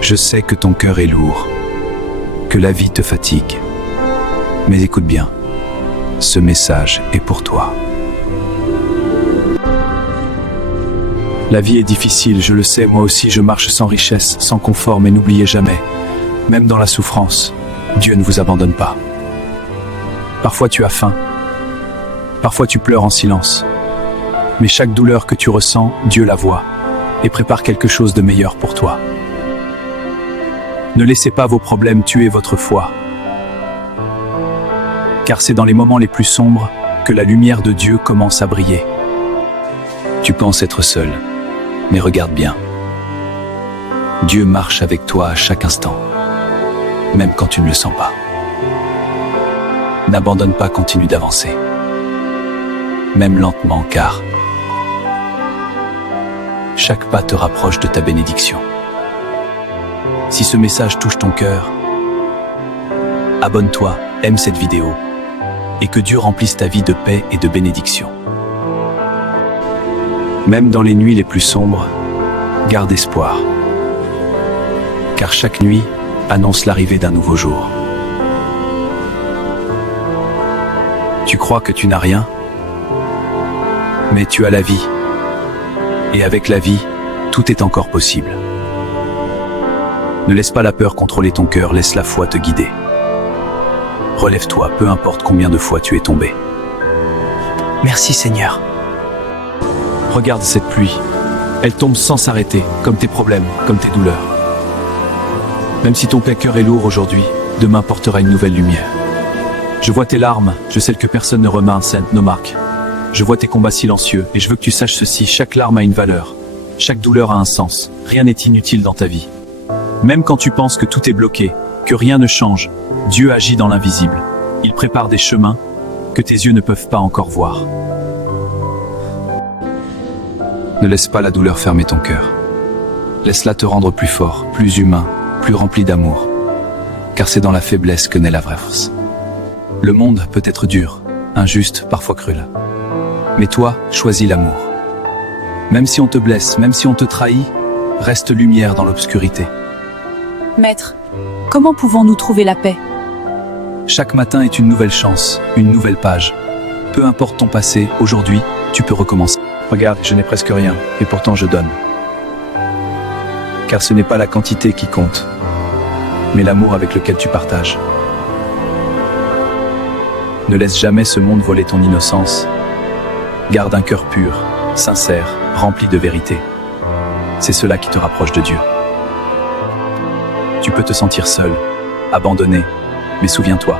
Je sais que ton cœur est lourd, que la vie te fatigue. Mais écoute bien, ce message est pour toi. La vie est difficile, je le sais, moi aussi je marche sans richesse, sans confort, mais n'oubliez jamais, même dans la souffrance, Dieu ne vous abandonne pas. Parfois tu as faim, parfois tu pleures en silence, mais chaque douleur que tu ressens, Dieu la voit et prépare quelque chose de meilleur pour toi. Ne laissez pas vos problèmes tuer votre foi, car c'est dans les moments les plus sombres que la lumière de Dieu commence à briller. Tu penses être seul, mais regarde bien. Dieu marche avec toi à chaque instant, même quand tu ne le sens pas. N'abandonne pas, continue d'avancer, même lentement, car chaque pas te rapproche de ta bénédiction. Si ce message touche ton cœur, abonne-toi, aime cette vidéo, et que Dieu remplisse ta vie de paix et de bénédiction. Même dans les nuits les plus sombres, garde espoir, car chaque nuit annonce l'arrivée d'un nouveau jour. Tu crois que tu n'as rien, mais tu as la vie, et avec la vie, tout est encore possible. Ne laisse pas la peur contrôler ton cœur, laisse la foi te guider. Relève-toi, peu importe combien de fois tu es tombé. Merci Seigneur. Regarde cette pluie, elle tombe sans s'arrêter, comme tes problèmes, comme tes douleurs. Même si ton cœur est lourd aujourd'hui, demain portera une nouvelle lumière. Je vois tes larmes, je sais que personne ne remet un cent nos marques. Je vois tes combats silencieux, et je veux que tu saches ceci, chaque larme a une valeur, chaque douleur a un sens, rien n'est inutile dans ta vie. Même quand tu penses que tout est bloqué, que rien ne change, Dieu agit dans l'invisible. Il prépare des chemins que tes yeux ne peuvent pas encore voir. Ne laisse pas la douleur fermer ton cœur. Laisse-la te rendre plus fort, plus humain, plus rempli d'amour. Car c'est dans la faiblesse que naît la vraie force. Le monde peut être dur, injuste, parfois cruel. Mais toi, choisis l'amour. Même si on te blesse, même si on te trahit, reste lumière dans l'obscurité. Maître, comment pouvons-nous trouver la paix? Chaque matin est une nouvelle chance, une nouvelle page. Peu importe ton passé, aujourd'hui, tu peux recommencer. Regarde, je n'ai presque rien, et pourtant je donne. Car ce n'est pas la quantité qui compte, mais l'amour avec lequel tu partages. Ne laisse jamais ce monde voler ton innocence. Garde un cœur pur, sincère, rempli de vérité. C'est cela qui te rapproche de Dieu. Tu peux te sentir seul, abandonné, mais souviens-toi,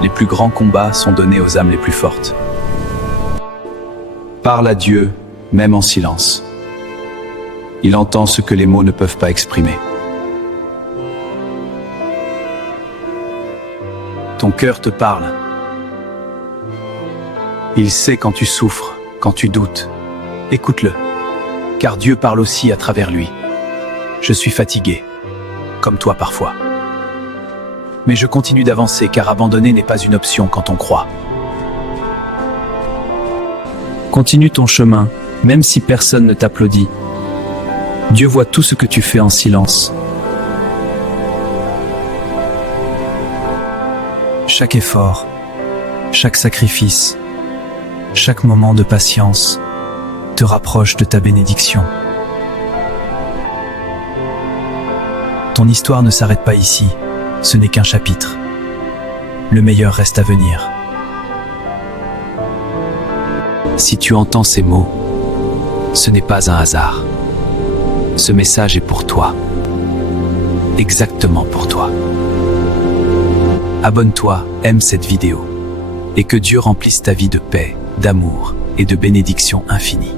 les plus grands combats sont donnés aux âmes les plus fortes. Parle à Dieu, même en silence. Il entend ce que les mots ne peuvent pas exprimer. Ton cœur te parle. Il sait quand tu souffres, quand tu doutes. Écoute-le, car Dieu parle aussi à travers lui. Je suis fatigué, comme toi parfois. Mais je continue d'avancer, car abandonner n'est pas une option quand on croit. Continue ton chemin, même si personne ne t'applaudit. Dieu voit tout ce que tu fais en silence. Chaque effort, chaque sacrifice, chaque moment de patience te rapproche de ta bénédiction. Ton histoire ne s'arrête pas ici, ce n'est qu'un chapitre. Le meilleur reste à venir. Si tu entends ces mots, ce n'est pas un hasard. Ce message est pour toi. Exactement pour toi. Abonne-toi, aime cette vidéo. Et que Dieu remplisse ta vie de paix, d'amour et de bénédictions infinies.